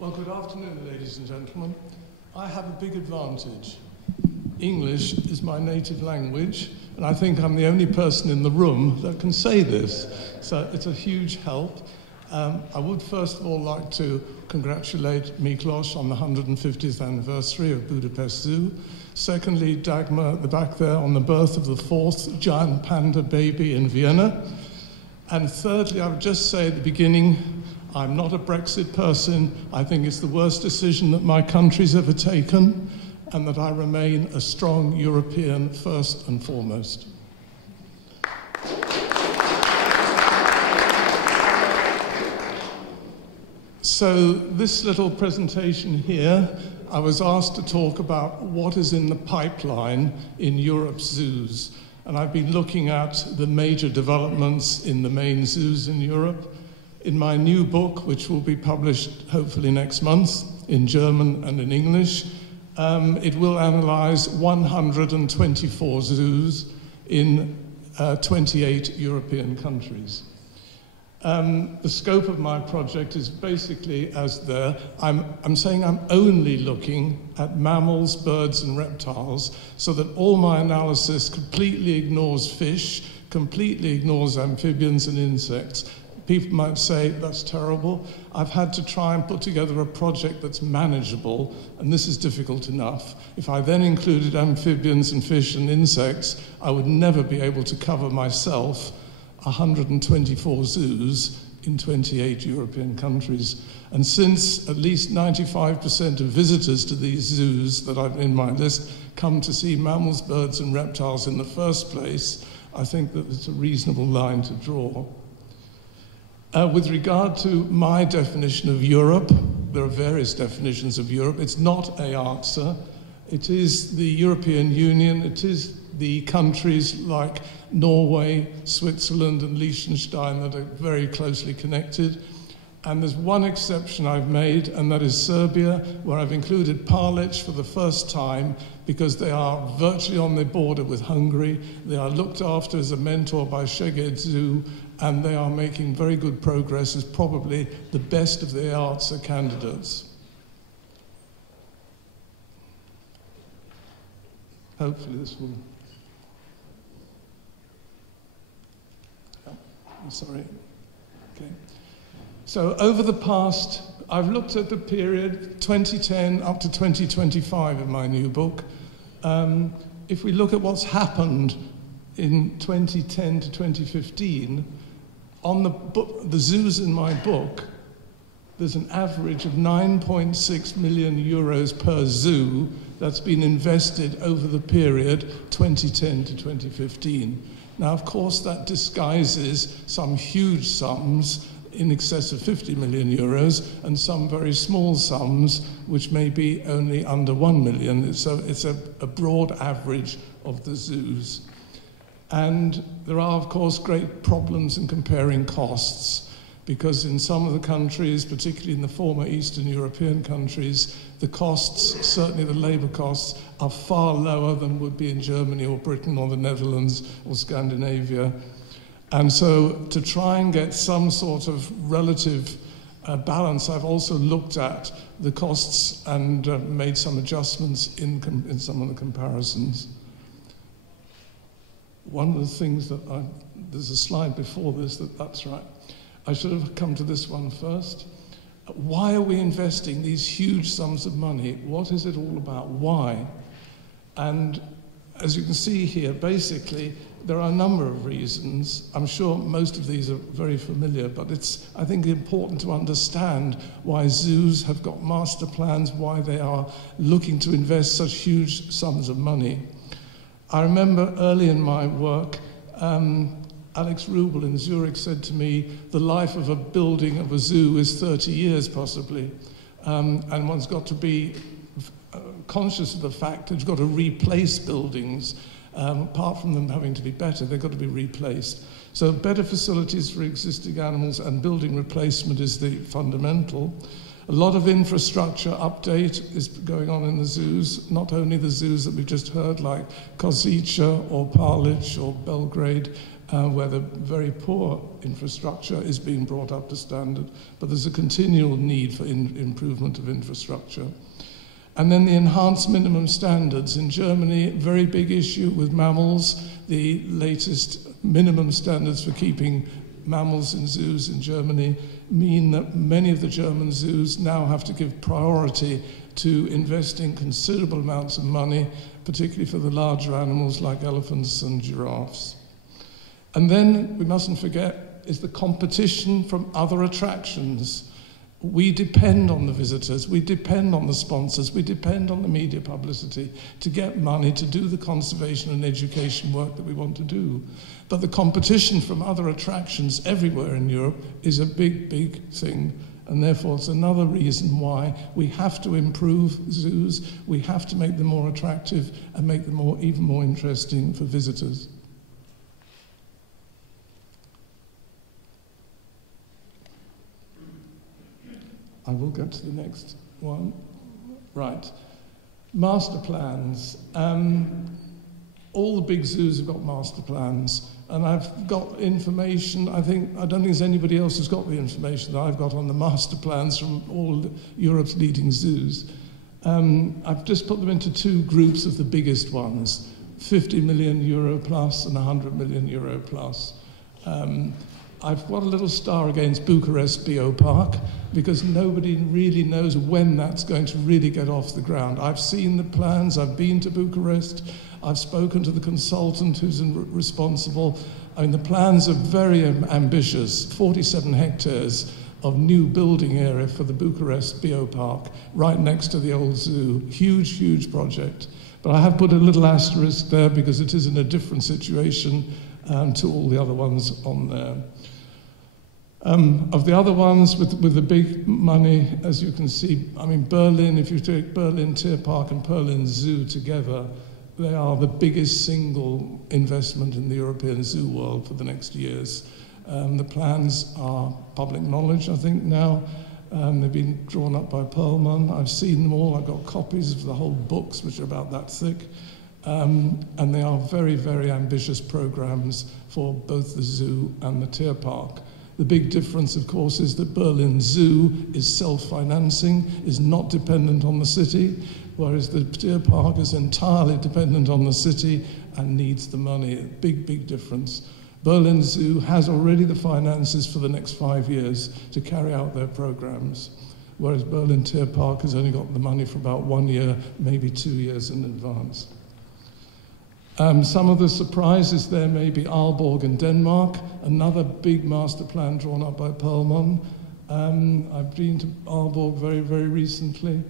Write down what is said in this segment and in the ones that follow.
Well, good afternoon, ladies and gentlemen. I have a big advantage. English is my native language, and I think I'm the only person in the room that can say this. So it's a huge help. I would first of all like to congratulate Miklos on the 150th anniversary of Budapest Zoo. Secondly, Dagmar at the back there on the birth of the fourth giant panda baby in Vienna. And thirdly, I would just say at the beginning, I'm not a Brexit person. I think it's the worst decision that my country's ever taken, and that I remain a strong European first and foremost. So this little presentation here, I was asked to talk about what is in the pipeline in Europe's zoos. And I've been looking at the major developments in the main zoos in Europe. In my new book, which will be published hopefully next month in German and in English, it will analyze 124 zoos in 28 European countries. The scope of my project is basically as there. I'm saying I'm only looking at mammals, birds, and reptiles, so that all my analysis completely ignores fish, completely ignores amphibians and insects. People might say, that's terrible. I've had to try and put together a project that's manageable, and this is difficult enough. If I then included amphibians and fish and insects, I would never be able to cover myself 124 zoos in 28 European countries. And since at least 95% of visitors to these zoos that I've in my list come to see mammals, birds, and reptiles in the first place, I think that it's a reasonable line to draw. With regard to my definition of Europe, there are various definitions of Europe. It's not a answer. It is the European Union. It is the countries like Norway, Switzerland, and Liechtenstein that are very closely connected. And there's one exception I've made, and that is Serbia, where I've included Parlic for the first time because they are virtually on the border with Hungary. They are looked after as a mentor by Szeged Zoo, and they are making very good progress as probably the best of the EARTSA candidates. Hopefully this will... I'm sorry. Okay. So over the past, I've looked at the period 2010 up to 2025 in my new book. If we look at what's happened in 2010 to 2015, on the zoos in my book, there's an average of 9.6 million euros per zoo that's been invested over the period 2010 to 2015. Now, of course, that disguises some huge sums in excess of 50 million euros and some very small sums which may be only under 1 million. So it's a broad average of the zoos. And there are, of course, great problems in comparing costs, because in some of the countries, particularly in the former Eastern European countries, the costs, certainly the labour costs, are far lower than would be in Germany or Britain or the Netherlands or Scandinavia. And so to try and get some sort of relative balance, I've also looked at the costs and made some adjustments in some of the comparisons. One of the things that there's a slide before this that's right. I should have come to this one first. Why are we investing these huge sums of money? What is it all about? Why? And as you can see here, basically, there are a number of reasons. I'm sure most of these are very familiar, but it's, I think, important to understand why zoos have got master plans, why they are looking to invest such huge sums of money. I remember early in my work, Alex Rubel in Zurich said to me, the life of a building of a zoo is 30 years possibly, and one's got to be conscious of the fact that you've got to replace buildings. Apart from them having to be better, they've got to be replaced. So better facilities for existing animals and building replacement is the fundamental. A lot of infrastructure update is going on in the zoos, not only the zoos that we've just heard, like Kozice or Parlic or Belgrade, where the very poor infrastructure is being brought up to standard, but there's a continual need for improvement of infrastructure. And then the enhanced minimum standards. In Germany, very big issue with mammals. The latest minimum standards for keeping mammals in zoos in Germany mean that many of the German zoos now have to give priority to investing considerable amounts of money, particularly for the larger animals like elephants and giraffes. And then we mustn't forget is the competition from other attractions. We depend on the visitors, we depend on the sponsors, we depend on the media publicity to get money to do the conservation and education work that we want to do. But the competition from other attractions everywhere in Europe is a big, big thing. And therefore, it's another reason why we have to improve zoos, we have to make them more attractive and make them even more interesting for visitors. I will go to the next one. Right. Master plans. All the big zoos have got master plans. And I've got information, I don't think there's anybody else who's got the information that I've got on the master plans from all Europe's leading zoos. I've just put them into two groups of the biggest ones, 50 million euro plus and 100 million euro plus. I've got a little star against Bucharest Biopark because nobody really knows when that's going to really get off the ground. I've seen the plans, I've been to Bucharest, I've spoken to the consultant who's responsible. I mean, the plans are very ambitious, 47 hectares of new building area for the Bucharest Biopark, right next to the old zoo. Huge, huge project. But I have put a little asterisk there because it is in a different situation to all the other ones on there. Of the other ones with the big money, as you can see, I mean, Berlin, if you take Berlin Tierpark and Berlin Zoo together, they are the biggest single investment in the European zoo world for the next years. The plans are public knowledge, I think, now. They've been drawn up by Perlman. I've seen them all. I've got copies of the whole books, which are about that thick. And they are very, very ambitious programs for both the zoo and the Tierpark. The big difference, of course, is that Berlin Zoo is self-financing, is not dependent on the city, whereas the Tierpark is entirely dependent on the city and needs the money. Big, big difference. Berlin Zoo has already the finances for the next 5 years to carry out their programs, whereas Berlin Tierpark has only got the money for about 1 year, maybe 2 years in advance. Some of the surprises there may be Aalborg in Denmark, another big master plan drawn up by Perlman. I've been to Aalborg very, very recently,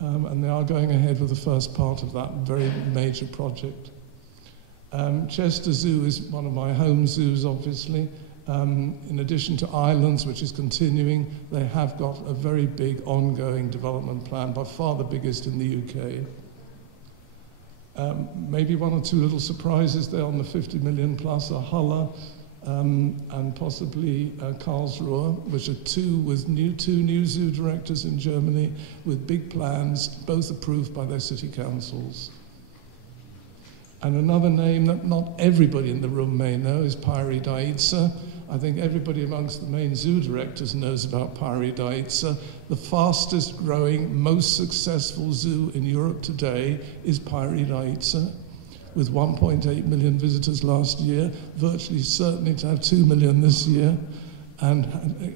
and they are going ahead with the first part of that very major project. Chester Zoo is one of my home zoos, obviously. In addition to Islands, which is continuing, they have got a very big ongoing development plan, by far the biggest in the UK. Maybe one or two little surprises there on the 50 million plus are Halle and possibly Karlsruhe, which are two new zoo directors in Germany with big plans, both approved by their city councils. And another name that not everybody in the room may know is Piri Daiitsa. I think everybody amongst the main zoo directors knows about Piri Daiitsa. The fastest growing, most successful zoo in Europe today is Piri Daiitsa, with 1.8 million visitors last year, virtually certainly to have 2 million this year. And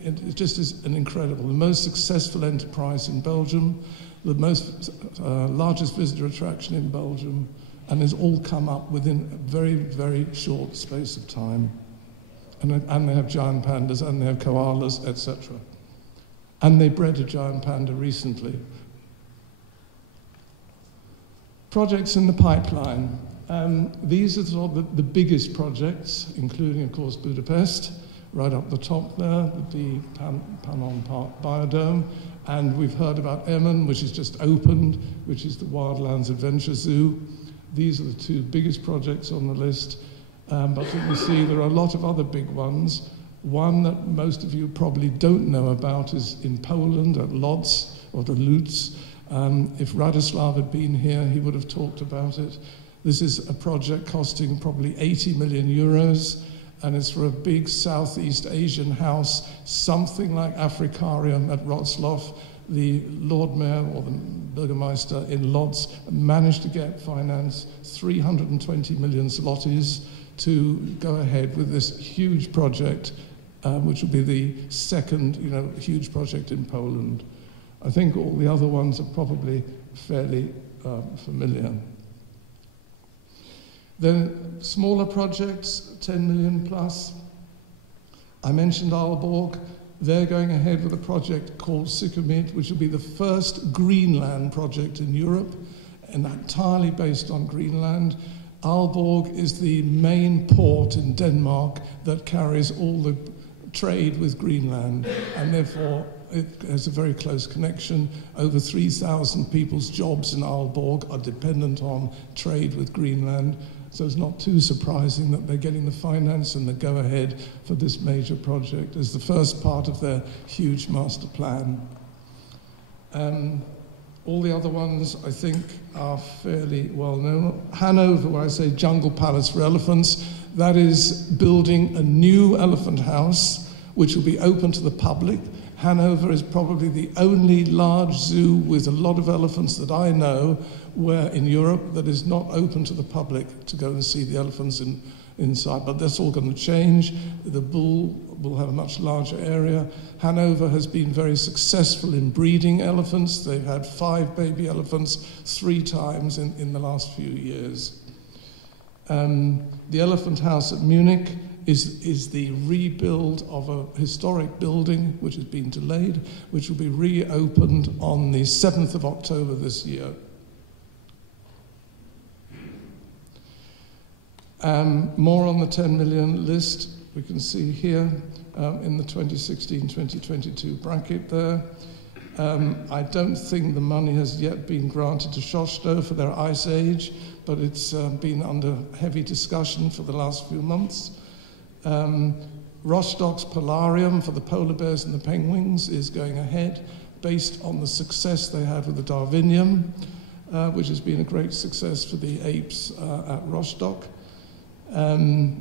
it just is an incredible, the most successful enterprise in Belgium, the most largest visitor attraction in Belgium, and has all come up within a very, very short space of time. And they have giant pandas, and they have koalas, etc. And they bred a giant panda recently. Projects in the pipeline. These are sort of the biggest projects, including, of course, Budapest, right up the top there, the Pannon Park Biodome. And we've heard about Emmen, which is just opened, which is the Wildlands Adventure Zoo. These are the two biggest projects on the list. But you can see there are a lot of other big ones. One that most of you probably don't know about is in Poland at Lodz, or the Lutz. If Radoslav had been here, he would have talked about it. This is a project costing probably 80 million euros. and it's for a big Southeast Asian house, something like Afrikarium at Wrocław. The Lord Mayor or the Bürgermeister in Lodz managed to get finance, 320 million zlotys, to go ahead with this huge project, which will be the second, huge project in Poland. I think all the other ones are probably fairly familiar. Then smaller projects, 10 million plus. I mentioned Aalborg. They're going ahead with a project called Sykomit, which will be the first Greenland project in Europe, and entirely based on Greenland. Aalborg is the main port in Denmark that carries all the trade with Greenland, and therefore it has a very close connection. Over 3,000 people's jobs in Aalborg are dependent on trade with Greenland. So it's not too surprising that they're getting the finance and the go-ahead for this major project as the first part of their huge master plan. All the other ones, I think, are fairly well known. Hanover, where I say Jungle Palace for elephants, that is building a new elephant house, which will be open to the public. Hanover is probably the only large zoo with a lot of elephants that I know where in Europe that is not open to the public to go and see the elephants inside. But that's all going to change. The bull will have a much larger area. Hanover has been very successful in breeding elephants. They've had 5 baby elephants 3 times in the last few years. The elephant house at Munich is the rebuild of a historic building which has been delayed, which will be reopened on the 7th of October this year. More on the 10 million list, we can see here in the 2016-2022 bracket there. I don't think the money has yet been granted to Shosto for their Ice Age, but it's been under heavy discussion for the last few months. Rostock's Polarium for the polar bears and the penguins is going ahead based on the success they had with the Darwinium, which has been a great success for the apes at Rostock. And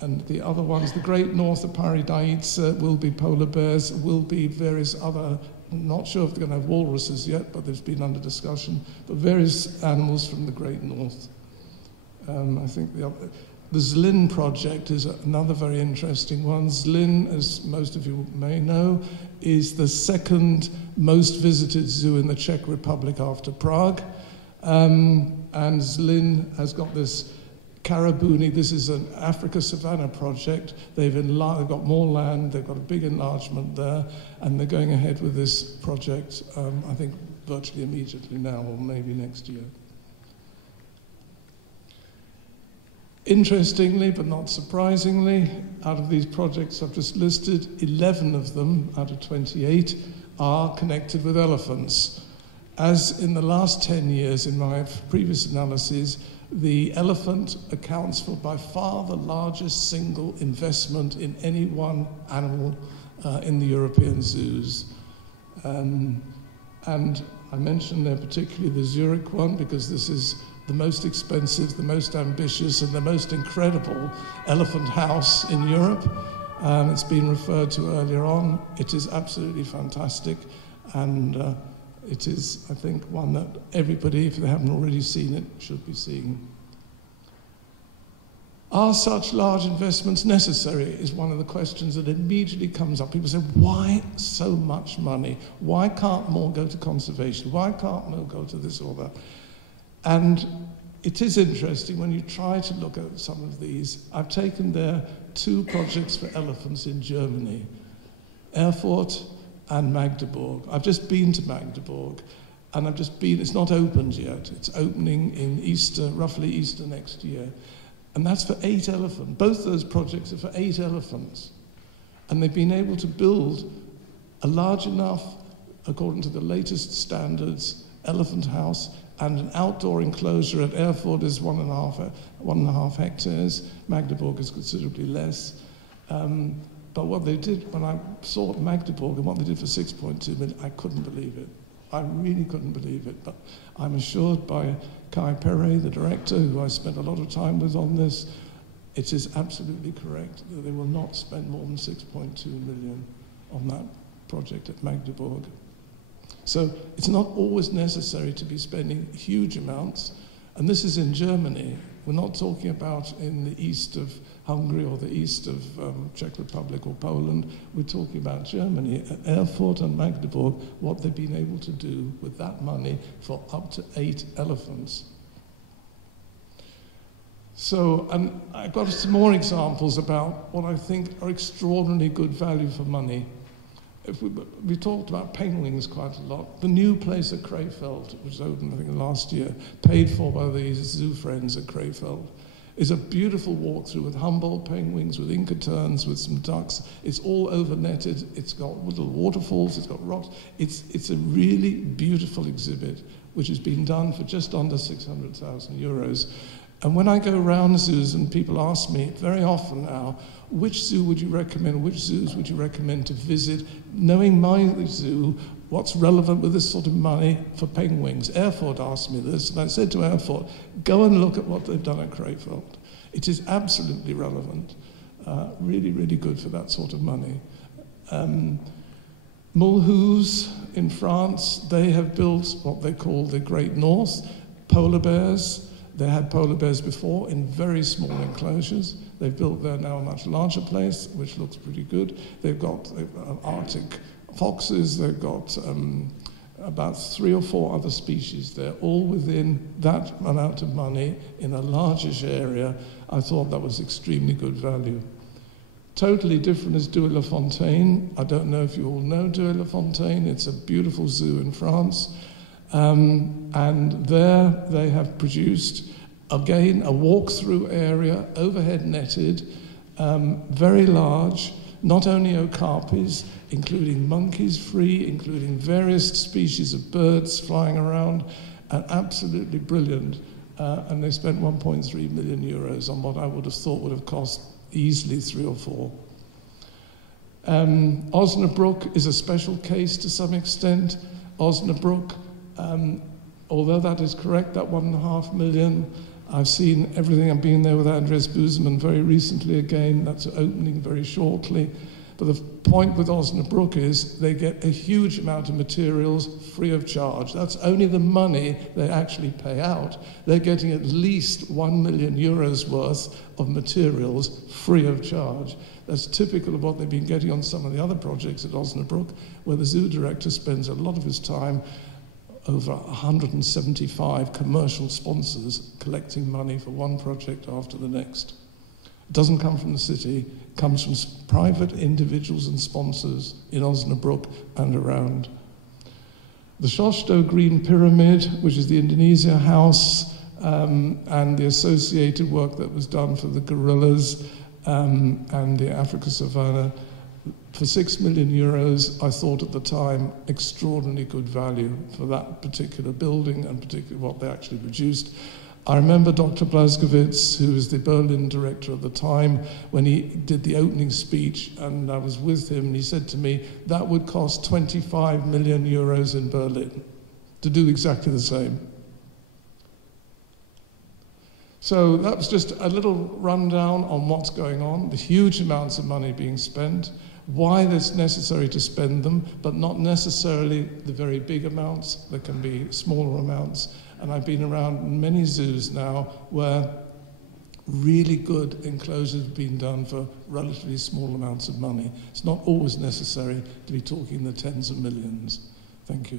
the other ones, the Great North of Paradise will be polar bears, will be various other, I'm not sure if they're going to have walruses yet, but there's been under discussion, but various animals from the Great North. I think the Zlin project is another very interesting one. Zlin, as most of you may know, is the second most visited zoo in the Czech Republic after Prague. And Zlin has got this Karabuni, this is an Africa Savannah project. They've got more land, they've got a big enlargement there, and they're going ahead with this project, I think, virtually immediately now, or maybe next year. Interestingly, but not surprisingly, out of these projects I've just listed, 11 of them out of 28 are connected with elephants. As in the last 10 years, in my previous analyses, the elephant accounts for by far the largest single investment in any one animal in the European zoos. And I mentioned there particularly the Zurich one because this is the most expensive, the most ambitious, and the most incredible elephant house in Europe. It's been referred to earlier on. It is absolutely fantastic, and it is, I think, one that everybody, if they haven't already seen it, should be seeing. Are such large investments necessary is one of the questions that immediately comes up. People say, why so much money? Why can't more go to conservation? Why can't more go to this or that? And it is interesting when you try to look at some of these. I've taken there 2 projects for elephants in Germany, Erfurt and Magdeburg. I've just been to Magdeburg, and it's not opened yet. It's opening in Easter, roughly Easter next year. And that's for 8 elephants. Both those projects are for 8 elephants. And they've been able to build a large enough, according to the latest standards, elephant house, and an outdoor enclosure at Erfurt is 1.5 hectares. Magdeburg is considerably less. But what they did, when I saw Magdeburg and what they did for 6.2 million, I couldn't believe it. I really couldn't believe it. But I'm assured by Kai Perret, the director, who I spent a lot of time with on this, It is absolutely correct that they will not spend more than 6.2 million on that project at Magdeburg. So it's not always necessary to be spending huge amounts, and this is in Germany. We're not talking about in the east of Hungary or the east of Czech Republic or Poland. We're talking about Germany, at Erfurt and Magdeburg, what they've been able to do with that money for up to 8 elephants. So, and I've got some more examples about what I think are extraordinarily good value for money. We talked about penguins quite a lot. The new place at Krefeld, which was opened, I think, last year, paid for by the zoo friends at Krefeld, is a beautiful walkthrough with Humboldt penguins, with Inca terns, with some ducks. It's all over-netted. It's got little waterfalls. It's got rocks. It's a really beautiful exhibit, which has been done for just under 600,000 euros. And when I go around zoos and people ask me very often now, which zoo would you recommend, which zoos would you recommend to visit, knowing my zoo, what's relevant with this sort of money for penguins? Erfurt asked me this, and I said to Erfurt, go and look at what they've done at Krefeld. It is absolutely relevant, really, really good for that sort of money. Mulhouse in France, they have built what they call the Great North, polar bears. They had polar bears before in very small enclosures. They've built there now a much larger place, which looks pretty good. They've got Arctic foxes. They've got about 3 or 4 other species there, all within that amount of money in a largish area. I thought that was extremely good value. Totally different is Douai-la-Fontaine. I don't know if you all know Douai-la-Fontaine. It's a beautiful zoo in France. And there they have produced, again, a walk-through area, overhead netted, very large, not only okapis, including monkeys free, including various species of birds flying around, and absolutely brilliant. And they spent 1.3 million euros on what I would have thought would have cost easily 3 or 4. Osnabrück is a special case to some extent. Osnabrück, although that is correct, that 1.5 million, I've seen everything. I've been there with Andres Buseman very recently again. That's opening very shortly. But the point with Osnabrück is they get a huge amount of materials free of charge. That's only the money they actually pay out. They're getting at least 1 million euros worth of materials free of charge. That's typical of what they've been getting on some of the other projects at Osnabrück, where the zoo director spends a lot of his time, over 175 commercial sponsors collecting money for one project after the next. It doesn't come from the city, it comes from private individuals and sponsors in Osnabrück and around. The Shosto Green Pyramid, which is the Indonesia house, and the associated work that was done for the gorillas and the Africa savannah, for 6 million euros, I thought at the time, extraordinarily good value for that particular building and particularly what they actually produced. I remember Dr. Blazkowicz, who was the Berlin director at the time, when he did the opening speech, and I was with him, and he said to me, that would cost 25 million euros in Berlin to do exactly the same. So that was just a little rundown on what's going on, the huge amounts of money being spent, why it's necessary to spend them, but not necessarily the very big amounts. There can be smaller amounts. And I've been around many zoos now where really good enclosures have been done for relatively small amounts of money. It's not always necessary to be talking the tens of millions. Thank you.